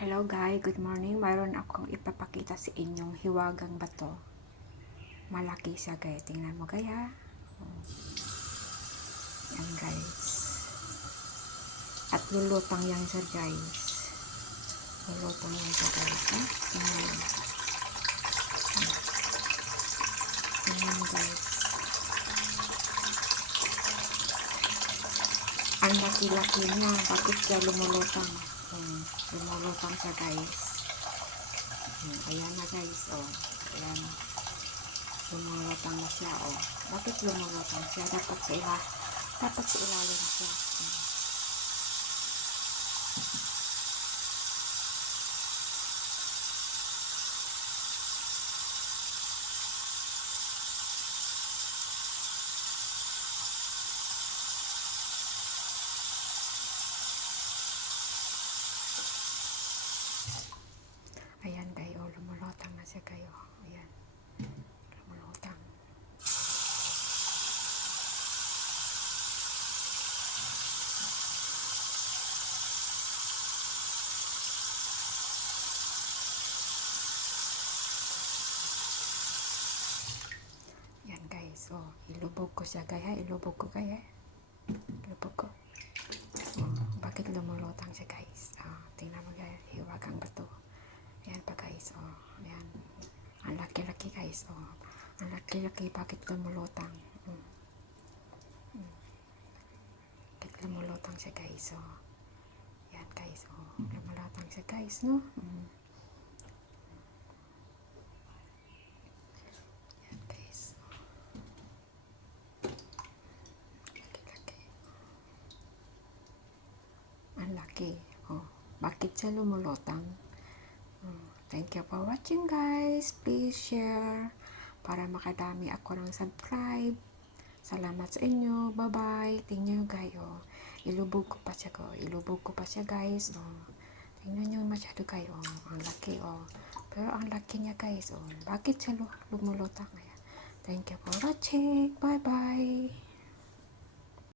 Hello guys, good morning. Mayroon akong ipapakita sa inyong hiwagang bato. Malaki siya guys. Tingnan mo kaya. Yan guys. At lulutang yan siya guys. Lulutang yan siya guys. Tingnan. Tingnan guys. Ang laki-laki niya. Bakit siya lumulutang? Lumulutang siya guys. Ayan na guys. Ayan. Lumulutang na siya. Bakit lumulutang siya? Dapat sa ilalim siya. Ayan guys, lumulutang na siya kayo. Ayan. Lumulutang. Ayan guys, ilubog ko siya guys. Ilubog ko kaya. Ilubog ko. Bakit lumulutang siya guys? Tingnan mo guys, hiwagang bato. Ayan pa guys, ayan. Ang laki-laki guys, Ang laki-laki, bakit lumulutang? Bakit lumulutang siya guys, Ayan guys, lumulutang siya guys, no? Ayan guys, Laki-laki. Ang laki, Bakit siya lumulutang? Thank you for watching guys. Please share para makadami ako ng subscribe. Salamat sa inyo. Bye-bye. Tingnan nyo guys. Ilubog ko pa siya guys. Tingnan nyo masyado kayo. Ang laki. Pero ang laki niya guys. Bakit siya lumulutang? Thank you for watching. Bye-bye.